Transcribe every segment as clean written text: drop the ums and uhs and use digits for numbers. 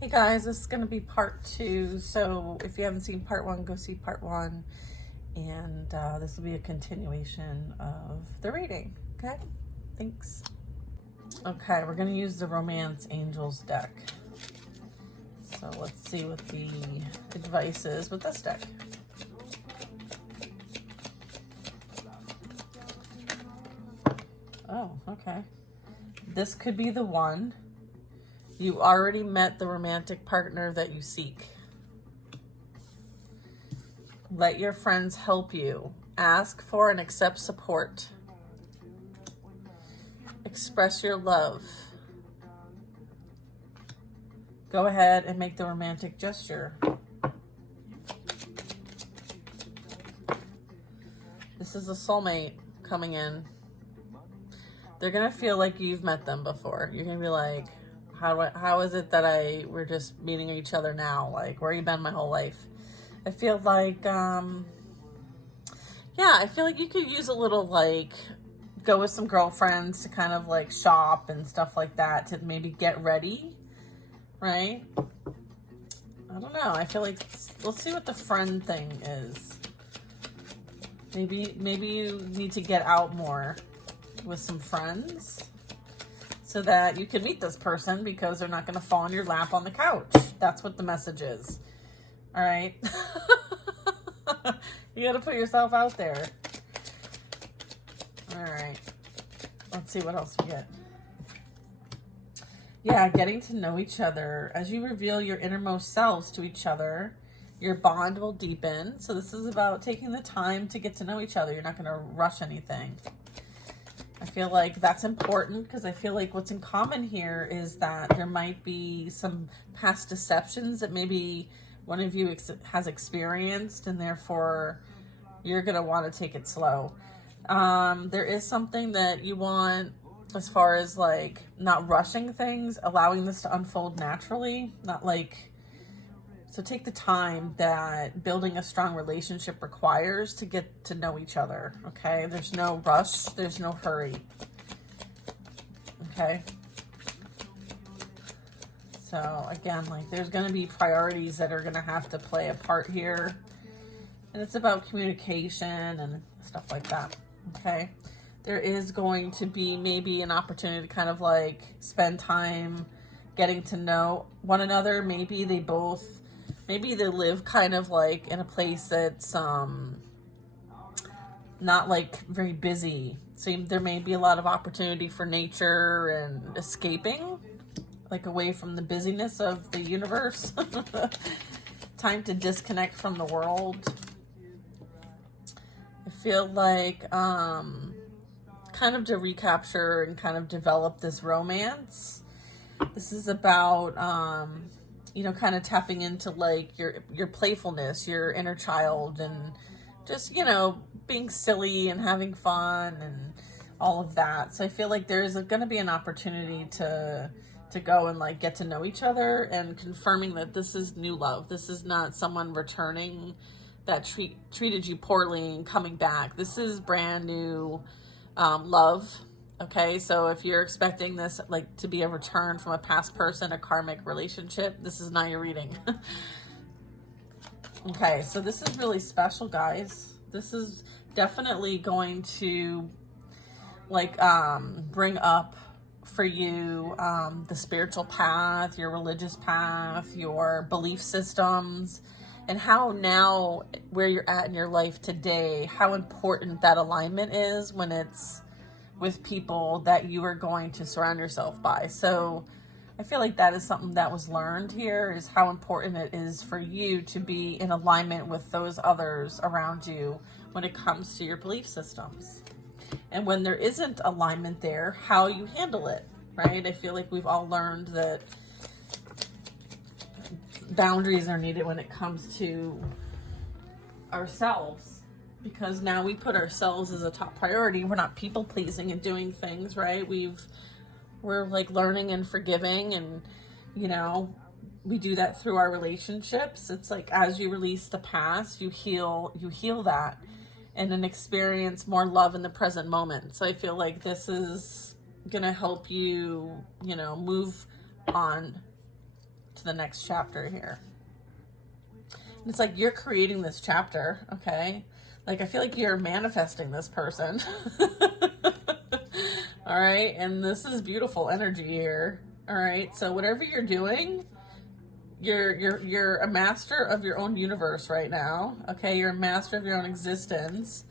Hey guys, this is going to be part 2. So if you haven't seen part 1, go see part 1. And this will be a continuation of the reading. Okay, thanks. Okay, we're going to use the Romance Angels deck. So let's see what the advice is with this deck. Oh, okay. This could be the one. You already met the romantic partner that you seek. Let your friends help you. Ask for and accept support. Express your love. Go ahead and make the romantic gesture. This is a soulmate coming in. They're going to feel like you've met them before. You're going to be like, how is it that we're just meeting each other now? Like, where you been my whole life? I feel like, yeah, I feel like you could use a little, like, go with some girlfriends to kind of, like, shop and stuff like that to maybe get ready, right? I don't know. I feel like, let's see what the friend thing is. Maybe you need to get out more with some friends so that you can meet this person because they're not going to fall in your lap on the couch. That's what the message is. All right. You got to put yourself out there. All right. Let's see what else we get. Yeah, getting to know each other. As you reveal your innermost selves to each other, your bond will deepen. So this is about taking the time to get to know each other. You're not going to rush anything. I feel like that's important because I feel like what's in common here is that there might be some past deceptions that maybe one of you has experienced, and therefore you're going to want to take it slow. There is something that you want as far as like not rushing things, allowing this to unfold naturally, not like, so take the time that building a strong relationship requires to get to know each other, okay? There's no rush. There's no hurry, okay? So, again, like, there's going to be priorities that are going to have to play a part here. And it's about communication and stuff like that, okay? There is going to be maybe an opportunity to kind of, like, spend time getting to know one another. Maybe they live kind of like in a place that's not like very busy. So there may be a lot of opportunity for nature and escaping, like away from the busyness of the universe. Time to disconnect from the world. I feel like kind of to recapture and kind of develop this romance. This is about you know, kind of tapping into like your playfulness, your inner child, and just, you know, being silly and having fun and all of that. So I feel like there's going to be an opportunity to go and like get to know each other and confirming that this is new love. This is not someone returning that treated you poorly and coming back. This is brand new love. Okay, so if you're expecting this like to be a return from a past person, a karmic relationship, this is not your reading. Okay, so this is really special, guys. This is definitely going to like bring up for you the spiritual path, your religious path, your belief systems, and how now where you're at in your life today, how important that alignment is when it's with people that you are going to surround yourself by. So I feel like that is something that was learned here, is how important it is for you to be in alignment with those others around you when it comes to your belief systems. And when there isn't alignment there, how you handle it, right? I feel like we've all learned that boundaries are needed when it comes to ourselves, because now we put ourselves as a top priority. We're not people pleasing and doing things, right? We're like learning and forgiving, and you know, we do that through our relationships. It's like as you release the past, you heal that and then experience more love in the present moment. So I feel like this is gonna help you, you know, move on to the next chapter here. And it's like you're creating this chapter, okay? Like, I feel like you're manifesting this person. All right, and this is beautiful energy here. All right, so whatever you're doing, you're a master of your own universe right now. Okay, you're a master of your own existence,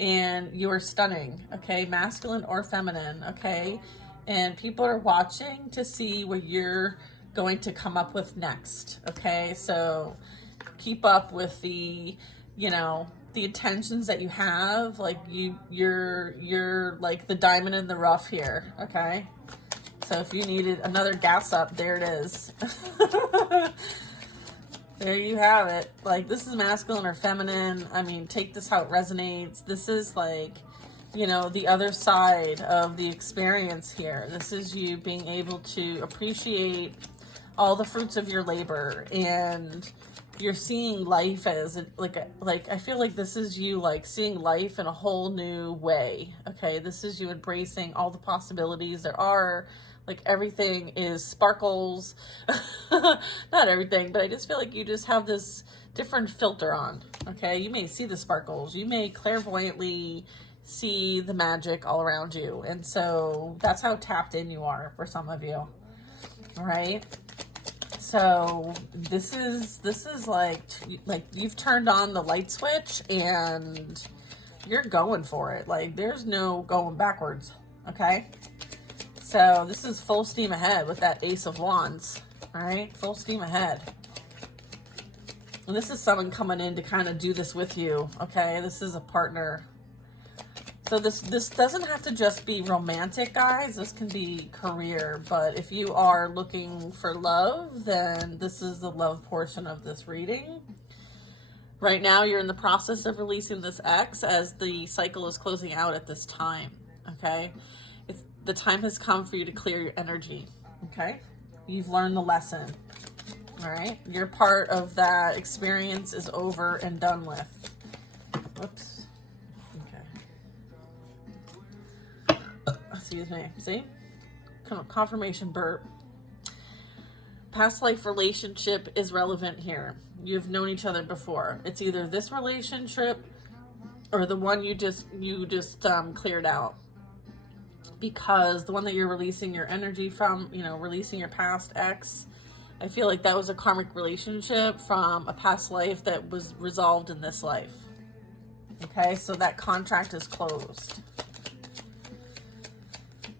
and you are stunning. Okay, masculine or feminine. Okay, and people are watching to see what you're going to come up with next. Okay, so keep up with the, you know, the intentions that you have. Like you're like the diamond in the rough here. Okay, so if you needed another gas up, there it is. There you have it. Like, this is masculine or feminine. I mean, take this how it resonates. This is like, you know, the other side of the experience here. This is you being able to appreciate all the fruits of your labor, and you're seeing life as like I feel like this is you like seeing life in a whole new way. Okay, this is you embracing all the possibilities there are. Like, everything is sparkles. Not everything, but I just feel like you just have this different filter on. Okay, you may see the sparkles, you may clairvoyantly see the magic all around you, and so that's how tapped in you are for some of you. All right, so this is like you've turned on the light switch and you're going for it. Like, there's no going backwards. Okay, so this is full steam ahead with that Ace of Wands. All right, full steam ahead. And this is someone coming in to kind of do this with you. Okay, this is a partner. So this doesn't have to just be romantic, guys. This can be career. But if you are looking for love, then this is the love portion of this reading. Right now, you're in the process of releasing this ex as the cycle is closing out at this time. Okay, the time has come for you to clear your energy. Okay, you've learned the lesson. All right, your part of that experience is over and done with. Whoops. Excuse me. See? Confirmation burp. Past life relationship is relevant here. You've known each other before. It's either this relationship or the one you just cleared out. Because the one that you're releasing your energy from, you know, releasing your past ex, I feel like that was a karmic relationship from a past life that was resolved in this life. Okay, so that contract is closed.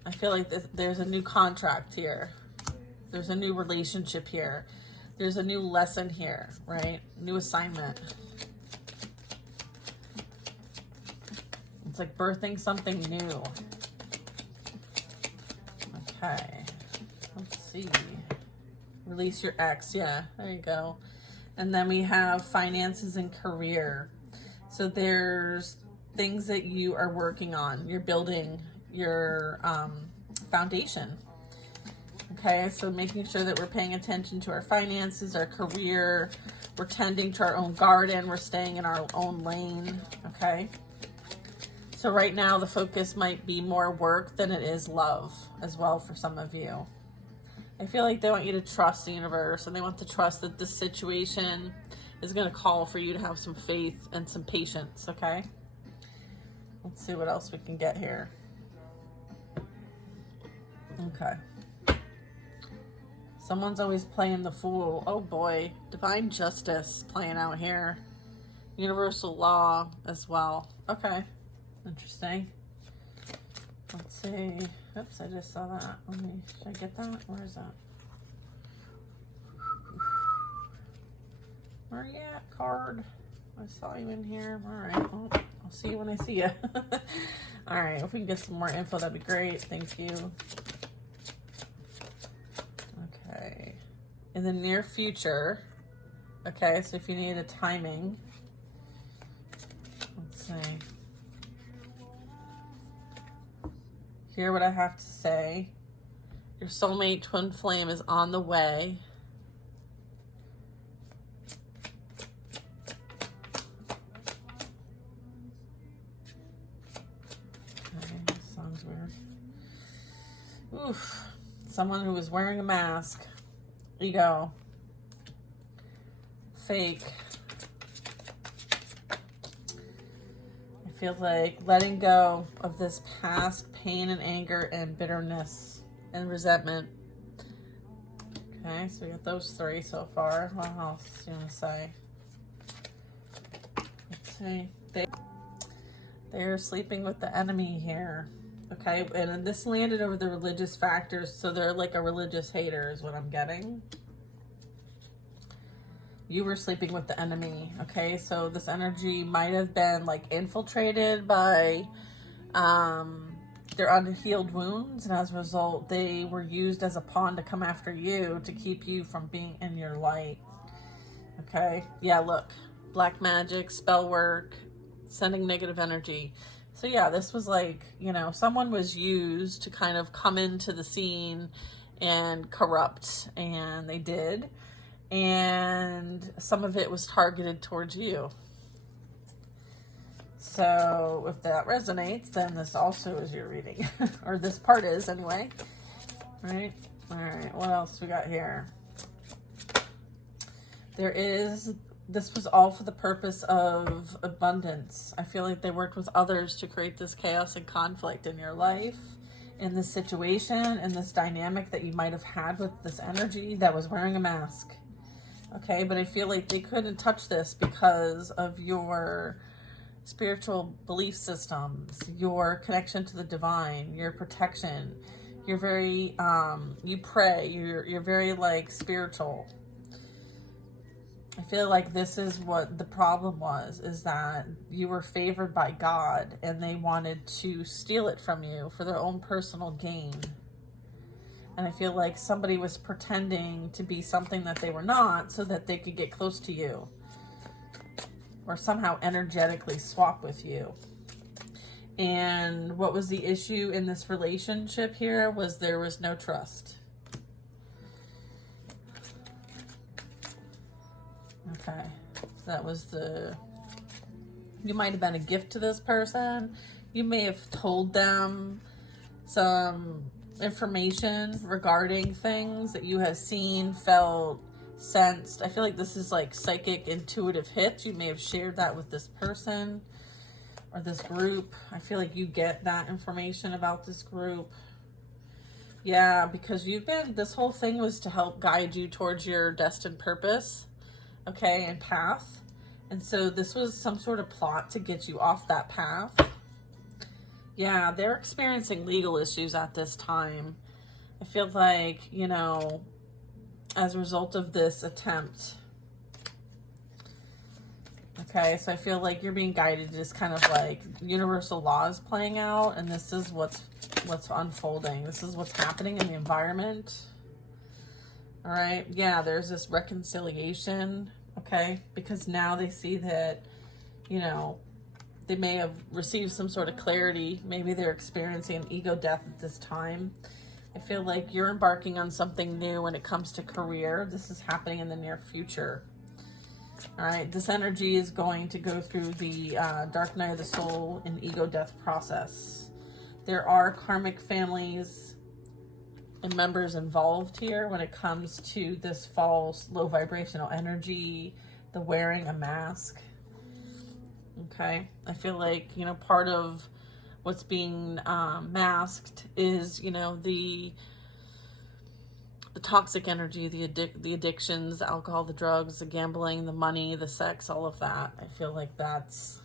I feel like there's a new contract here. There's a new relationship here. There's a new lesson here, right? New assignment. It's like birthing something new. Okay. Let's see. Release your ex. Yeah, there you go. And then we have finances and career. So there's things that you are working on. You're building your foundation. Okay, so making sure that we're paying attention to our finances, our career, we're tending to our own garden, we're staying in our own lane. Okay, so right now the focus might be more work than it is love as well for some of you. I feel like they want you to trust the universe, and they want to trust that this situation is going to call for you to have some faith and some patience. Okay, let's see what else we can get here. Okay. Someone's always playing the fool. Oh boy. Divine justice playing out here. Universal law as well. Okay. Interesting. Let's see. Oops, I just saw that. Should I get that? Where is that? Where are you at, card? I saw you in here. All right. Well, I'll see you when I see you. All right. If we can get some more info, that'd be great. Thank you. Okay. In the near future. Okay. So if you need a timing. Let's see. Hear what I have to say. Your soulmate twin flame is on the way. Sounds weird. Oof. Someone who was wearing a mask. Ego. fake. I feel like letting go of this past pain and anger and bitterness and resentment. Okay, so we got those three so far. What else do you want to say? Let's see. They're sleeping with the enemy here. Okay, and this landed over the religious factors, so they're like a religious hater is what I'm getting. You were sleeping with the enemy, okay? So this energy might have been like infiltrated by their unhealed wounds, and as a result, they were used as a pawn to come after you to keep you from being in your light. Okay, yeah, look, black magic, spell work, sending negative energy. So yeah, this was like, you know, someone was used to kind of come into the scene and corrupt, and they did. And some of it was targeted towards you. So if that resonates, then this also is your reading. Or this part is anyway. Right? All right, what else we got here? This was all for the purpose of abundance. I feel like they worked with others to create this chaos and conflict in your life, in this situation, in this dynamic that you might have had with this energy that was wearing a mask. Okay, but I feel like they couldn't touch this because of your spiritual belief systems, your connection to the divine, your protection. You're very, you pray, you're very like spiritual. I feel like this is what the problem was, is that you were favored by God and they wanted to steal it from you for their own personal gain. And I feel like somebody was pretending to be something that they were not so that they could get close to you or somehow energetically swap with you. And what was the issue in this relationship here was there was no trust. Okay, so that was you might have been a gift to this person. You may have told them some information regarding things that you have seen, felt, sensed. I feel like this is like psychic, intuitive hits. You may have shared that with this person or this group. I feel like you get that information about this group. Yeah, because this whole thing was to help guide you towards your destined purpose. Okay, and path. And so this was some sort of plot to get you off that path. Yeah, they're experiencing legal issues at this time. I feel like, you know, as a result of this attempt. Okay, so I feel like you're being guided, just kind of like universal laws playing out, and this is what's unfolding. This is what's happening in the environment. All right, yeah, there's this reconciliation, okay, because now they see that, you know, they may have received some sort of clarity. Maybe they're experiencing an ego death at this time. I feel like you're embarking on something new when it comes to career. This is happening in the near future. All right, this energy is going to go through the dark night of the soul and ego death process. There are karmic families and members involved here when it comes to this false low vibrational energy, the wearing a mask. Okay, I feel like, you know, part of what's being masked is, you know, the toxic energy, the addictions, the alcohol, the drugs, the gambling, the money, the sex, all of that. I feel like that's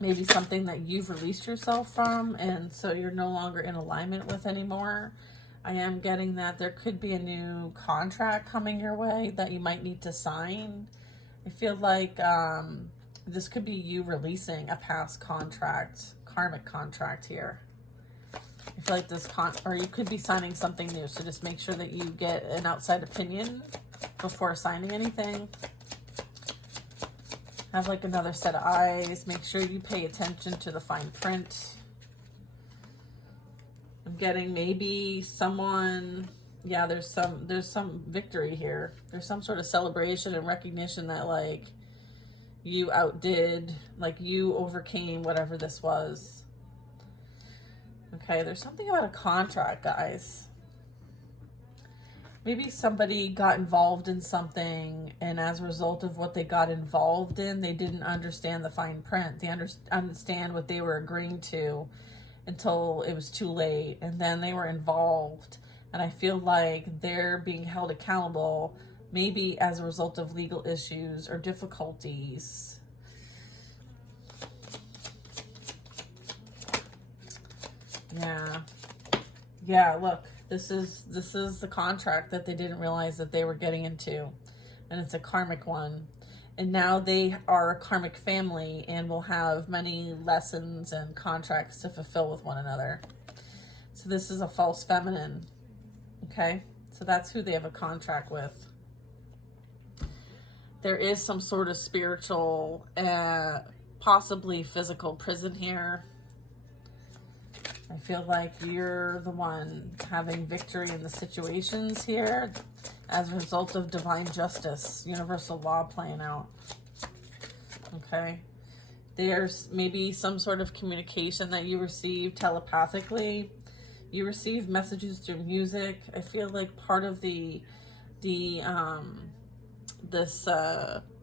maybe something that you've released yourself from, and so you're no longer in alignment with anymore. I am getting that there could be a new contract coming your way that you might need to sign. I feel like this could be you releasing a past contract, karmic contract here. I feel like this or you could be signing something new. So just make sure that you get an outside opinion before signing anything. Have like another set of eyes. Make sure you pay attention to the fine print. I'm getting maybe someone, yeah, there's some victory here. There's some sort of celebration and recognition that like you outdid, like you overcame whatever this was. Okay, there's something about a contract, guys. maybe somebody got involved in something, and as a result of what they got involved in, they didn't understand the fine print. They understand what they were agreeing to until it was too late, and then they were involved. And I feel like they're being held accountable, maybe as a result of legal issues or difficulties. Yeah, look, this is the contract that they didn't realize that they were getting into, and it's a karmic one. And now they are a karmic family and will have many lessons and contracts to fulfill with one another. So this is a false feminine, okay? So that's who they have a contract with. There is some sort of spiritual, possibly physical prison here. I feel like you're the one having victory in the situations here as a result of divine justice, universal law playing out. Okay. There's maybe some sort of communication that you receive telepathically. You receive messages through music. I feel like part of this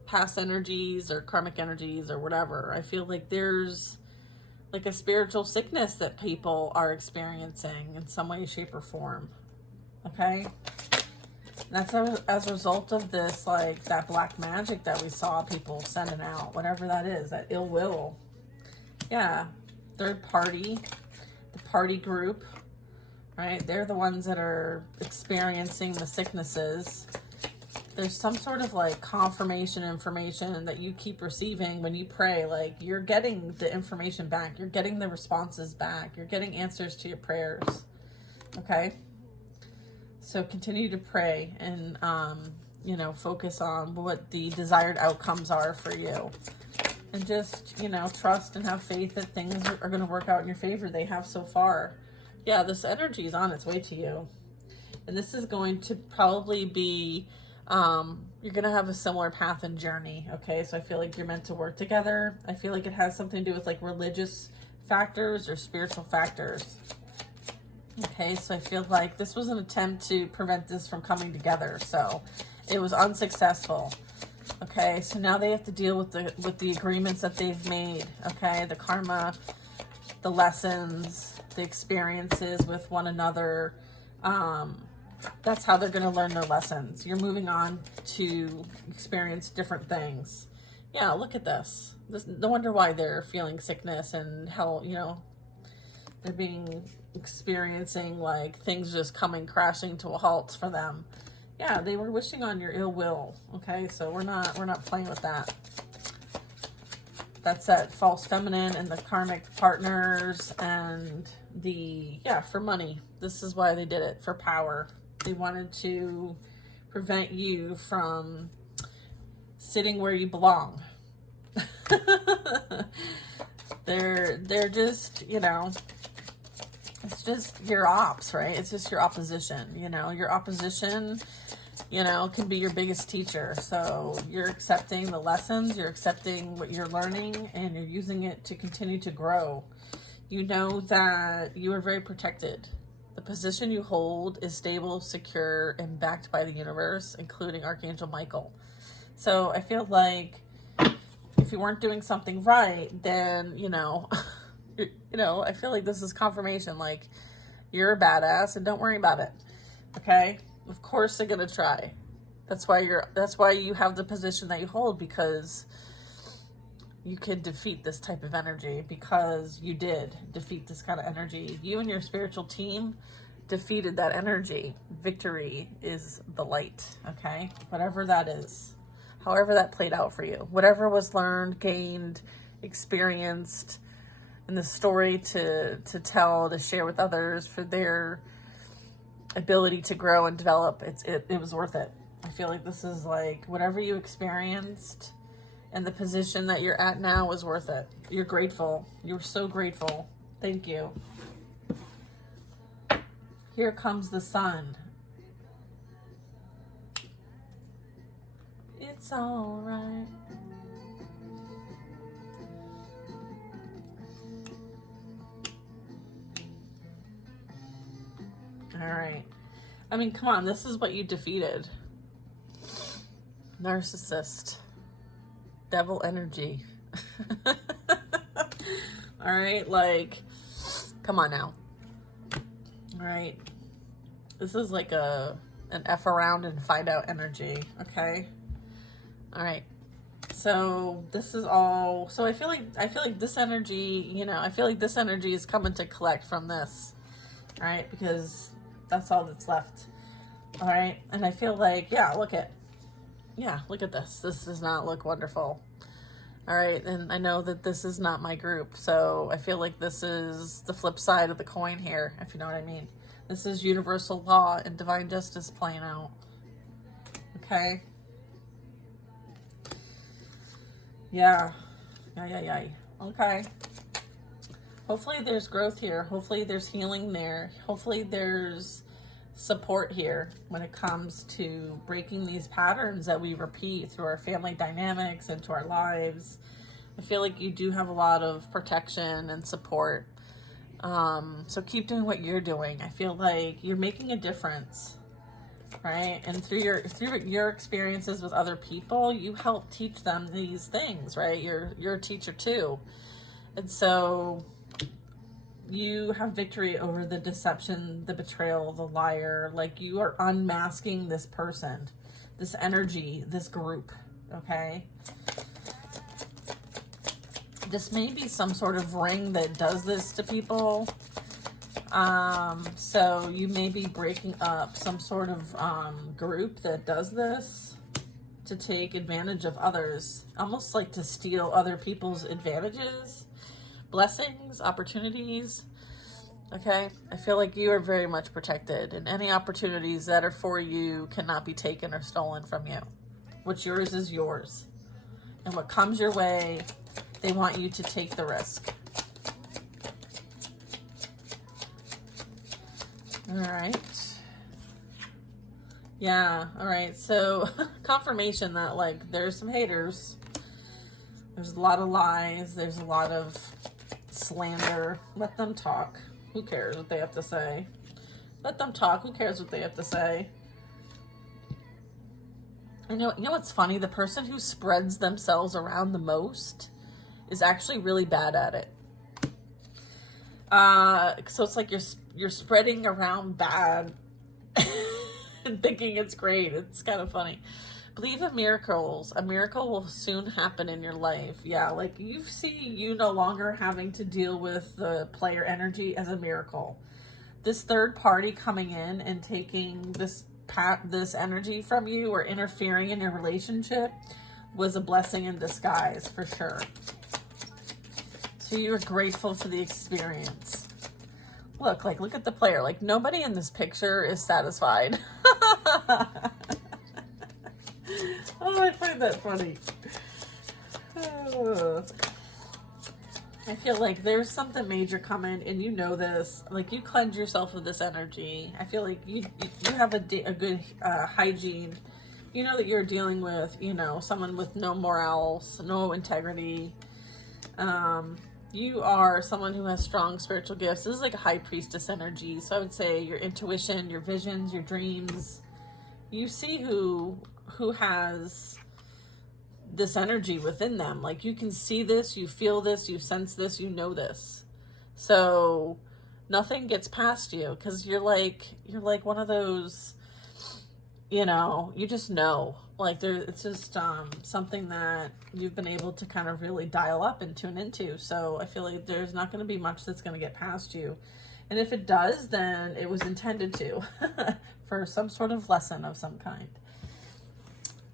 past energies or karmic energies or whatever, I feel like there's like a spiritual sickness that people are experiencing in some way, shape, or form. Okay? And that's as a result of this, like, that black magic that we saw people sending out, whatever that is, that ill will. Yeah. Third party, the party group, right? They're the ones that are experiencing the sicknesses. There's some sort of like confirmation information that you keep receiving when you pray. Like, you're getting the information back. You're getting the responses back. You're getting answers to your prayers. Okay? So continue to pray and, focus on what the desired outcomes are for you. And just, trust and have faith that things are going to work out in your favor. They have so far. Yeah, this energy is on its way to you. And this is going to probably be... you're going to have a similar path and journey. Okay. So I feel like you're meant to work together. I feel like it has something to do with like religious factors or spiritual factors. Okay. So I feel like this was an attempt to prevent this from coming together. So it was unsuccessful. Okay. So now they have to deal with the agreements that they've made. Okay. The karma, the lessons, the experiences with one another. That's how they're going to learn their lessons. You're moving on to experience different things. Yeah, look at this. No wonder why they're feeling sickness and how, they're experiencing like things just coming crashing to a halt for them. Yeah, they were wishing on your ill will. Okay, so we're not playing with that. That's that false feminine and the karmic partners and for money. This is why they did it, for power. They wanted to prevent you from sitting where you belong. They're just, it's just your ops, right? It's just your opposition, your opposition, can be your biggest teacher. So you're accepting the lessons, you're accepting what you're learning, and you're using it to continue to grow. You know that you are very protected. The position you hold is stable, secure, and backed by the universe, including Archangel Michael. So I feel like if you weren't doing something right, then, I feel like this is confirmation. Like, you're a badass and don't worry about it. Okay? Of course they're going to try. That's why you have the position that you hold, because you could defeat this type of energy, because you did defeat this kind of energy. You and your spiritual team defeated that energy. Victory is the light, okay? Whatever that is, however that played out for you, whatever was learned, gained, experienced in the story to tell, to share with others for their ability to grow and develop, it was worth it. I feel like this is like whatever you experienced and the position that you're at now was worth it. You're grateful. You're so grateful. Thank you. Here comes the sun. It's all right. All right. I mean, come on, this is what you defeated. Narcissist. Devil energy. All right, like, come on now. All right. This is like an F around and find out energy, okay? All right. So this is all, so I feel like this energy, you know, I feel like this energy is coming to collect from this, all right? Because that's all that's left, all right? And I feel like, look at this. This does not look wonderful, all right? And I know that this is not my group, so I feel like this is the flip side of the coin here, if you know what I mean. This is universal law and divine justice playing out, okay? Yeah. Okay. Hopefully there's growth here. Hopefully there's healing there. Hopefully there's support here when it comes to breaking these patterns that we repeat through our family dynamics and to our lives. I feel like you do have a lot of protection and support. So keep doing what you're doing. I feel like you're making a difference. Right? And through your experiences with other people, you help teach them these things, right? You're a teacher too. And so you have victory over the deception, the betrayal, the liar. Like, you are unmasking this person, this energy, this group, okay? This may be some sort of ring that does this to people. So you may be breaking up some sort of group that does this to take advantage of others, almost like to steal other people's advantages, blessings, opportunities. Okay, I feel like you are very much protected, and any opportunities that are for you cannot be taken or stolen from you. What's yours is yours, and what comes your way, they want you to take the risk. All right. Yeah, all right. So confirmation that, like, there's some haters. There's a lot of lies. There's a lot of slander. Let them talk. Who cares what they have to say? Let them talk. Who cares what they have to say? And you know what's funny? The person who spreads themselves around the most is actually really bad at it. So it's like you're spreading around bad and thinking it's great. It's kind of funny. Believe in miracles. A miracle will soon happen in your life. Yeah, like, you see you no longer having to deal with the player energy as a miracle. This third party coming in and taking this energy from you or interfering in your relationship was a blessing in disguise, for sure. So you're grateful for the experience. Look at the player. Like, nobody in this picture is satisfied. Oh, I find that funny. I feel like there's something major coming, and you know this. Like, you cleanse yourself of this energy. I feel like you have a good hygiene. You know that you're dealing with, someone with no morals, no integrity. You are someone who has strong spiritual gifts. This is like a high priestess energy. So I would say your intuition, your visions, your dreams. You see who has this energy within them. Like, you can see this, you feel this, you sense this, you know this. So nothing gets past you, because you're like one of those, you just know. Like, it's just something that you've been able to kind of really dial up and tune into. So I feel like there's not going to be much that's going to get past you. And if it does, then it was intended to for some sort of lesson of some kind.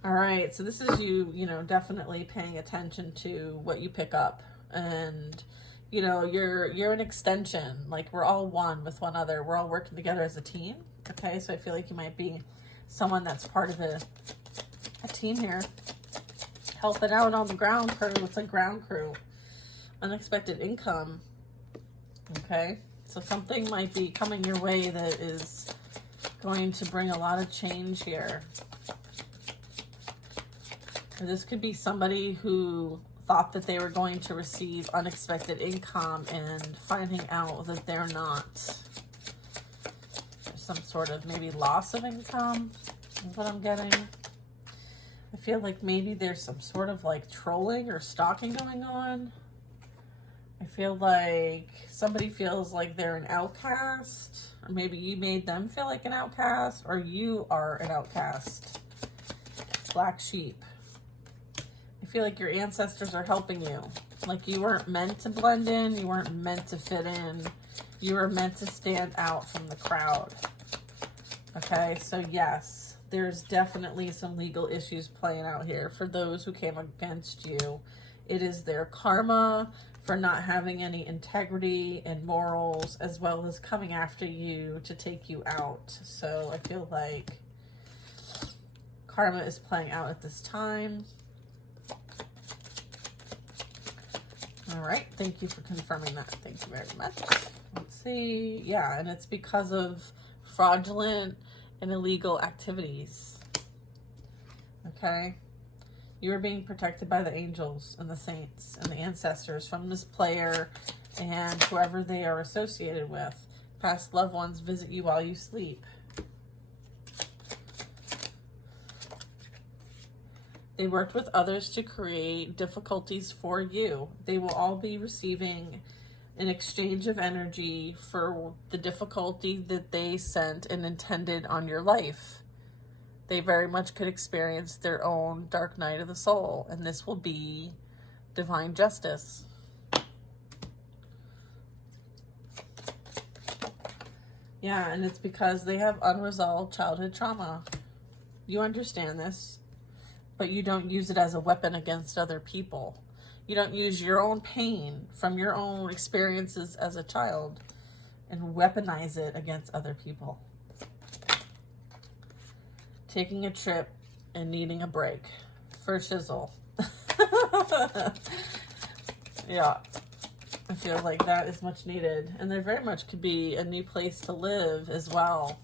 All right, so this is you definitely paying attention to what you pick up. And, you're an extension. Like, we're all one with one another. We're all working together as a team. Okay, so I feel like you might be someone that's part of a team here, helping out on the ground crew. It's a ground crew. Unexpected income. Okay, so something might be coming your way that is going to bring a lot of change here. Or this could be somebody who thought that they were going to receive unexpected income and finding out that they're not. There's some sort of maybe loss of income is what I'm getting. I feel like maybe there's some sort of like trolling or stalking going on. I feel like somebody feels like they're an outcast, or maybe you made them feel like an outcast, or you are an outcast. Black sheep. I feel like your ancestors are helping you. Like you weren't meant to blend in, you weren't meant to fit in. You were meant to stand out from the crowd. Okay, so yes, there's definitely some legal issues playing out here for those who came against you. It is their karma for not having any integrity and morals, as well as coming after you to take you out. So I feel like karma is playing out at this time. All right, thank you for confirming that. Thank you very much. Let's see. Yeah, and it's because of fraudulent and illegal activities. Okay. You are being protected by the angels and the saints and the ancestors from this player and whoever they are associated with. Past loved ones visit you while you sleep. They worked with others to create difficulties for you. They will all be receiving an exchange of energy for the difficulty that they sent and intended on your life. They very much could experience their own dark night of the soul, and this will be divine justice. Yeah, and it's because they have unresolved childhood trauma. You understand this, but you don't use it as a weapon against other people. You don't use your own pain from your own experiences as a child and weaponize it against other people. Taking a trip and needing a break for a chisel. Yeah, I feel like that is much needed. And there very much could be a new place to live as well.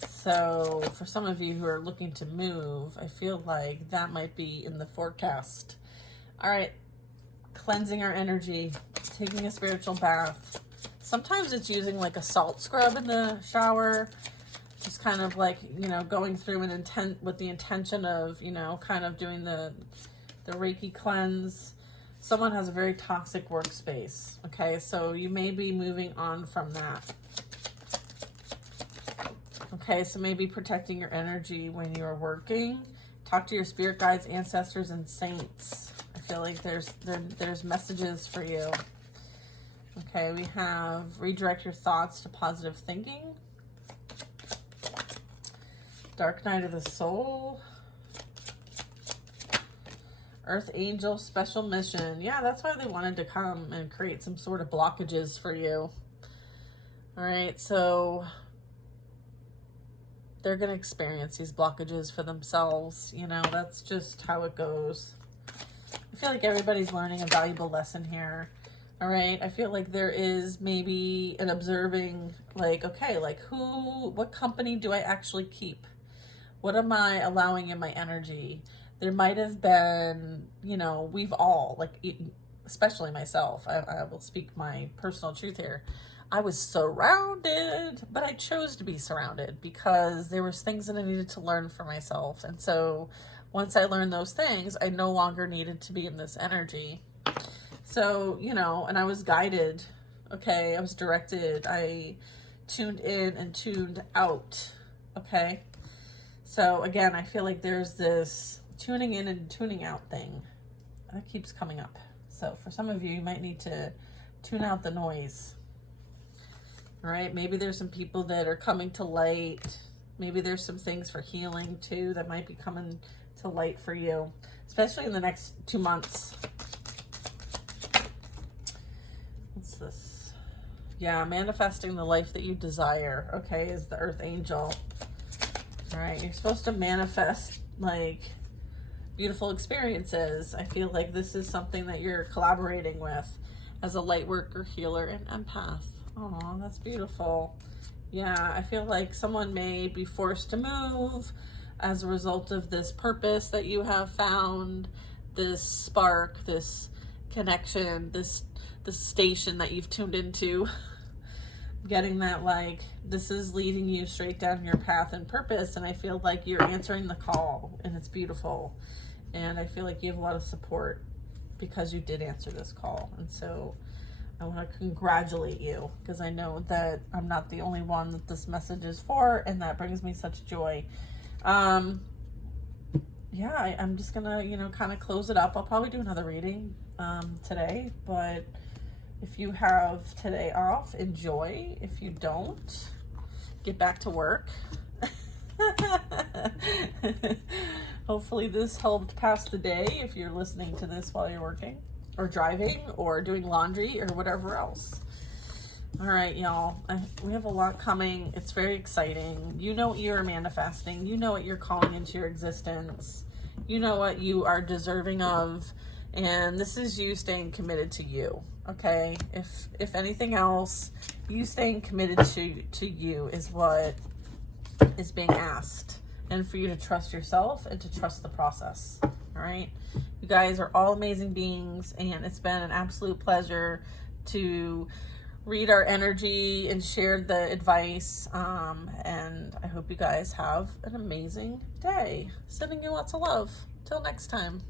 So for some of you who are looking to move, I feel like that might be in the forecast. All right, cleansing our energy, taking a spiritual bath. Sometimes it's using like a salt scrub in the shower. Just kind of like, you know, going through an intent with the intention of, you know, kind of doing the Reiki cleanse. Someone has a very toxic workspace. Okay, so you may be moving on from that. Okay, so maybe protecting your energy when you're working. Talk to your spirit guides, ancestors, and saints. I feel like there's messages for you. Okay, we have redirect your thoughts to positive thinking. Dark night of the soul. Earth angel special mission. Yeah, that's why they wanted to come and create some sort of blockages for you. All right, so they're going to experience these blockages for themselves. You know, that's just how it goes. I feel like everybody's learning a valuable lesson here. All right, I feel like there is maybe an observing, like, okay, like what company do I actually keep? What am I allowing in my energy? There might have been, you know, we've all, like, especially myself, I will speak my personal truth here. I was surrounded, but I chose to be surrounded because there was things that I needed to learn for myself. And so once I learned those things, I no longer needed to be in this energy. So, you know, and I was guided, okay? I was directed. I tuned in and tuned out, okay? So again, I feel like there's this tuning in and tuning out thing that keeps coming up. So for some of you, you might need to tune out the noise. All right, maybe there's some people that are coming to light. Maybe there's some things for healing too that might be coming to light for you, especially in the next 2 months. What's this? Yeah, manifesting the life that you desire, okay, is the Earth Angel. All right, you're supposed to manifest like beautiful experiences. I feel like this is something that you're collaborating with as a light worker, healer, and empath. Oh, that's beautiful. Yeah, I feel like someone may be forced to move as a result of this purpose that you have found, this spark, this connection, this station that you've tuned into. getting that, like, this is leading you straight down your path and purpose. And I feel like you're answering the call, and it's beautiful. And I feel like you have a lot of support because you did answer this call. And so I want to congratulate you, because I know that I'm not the only one that this message is for, and that brings me such joy. Yeah, I'm just gonna, you know, kind of close it up. I'll probably do another reading today, but if you have today off, enjoy. If you don't, get back to work. Hopefully this helped pass the day if you're listening to this while you're working or driving or doing laundry or whatever else. All right, y'all, we have a lot coming. It's very exciting. You know what you're manifesting. You know what you're calling into your existence. You know what you are deserving of. And this is you staying committed to you, okay? If anything else, you staying committed to you is what is being asked. And for you to trust yourself and to trust the process, all right? You guys are all amazing beings, and it's been an absolute pleasure to read our energy and share the advice. And I hope you guys have an amazing day. Sending you lots of love. Till next time.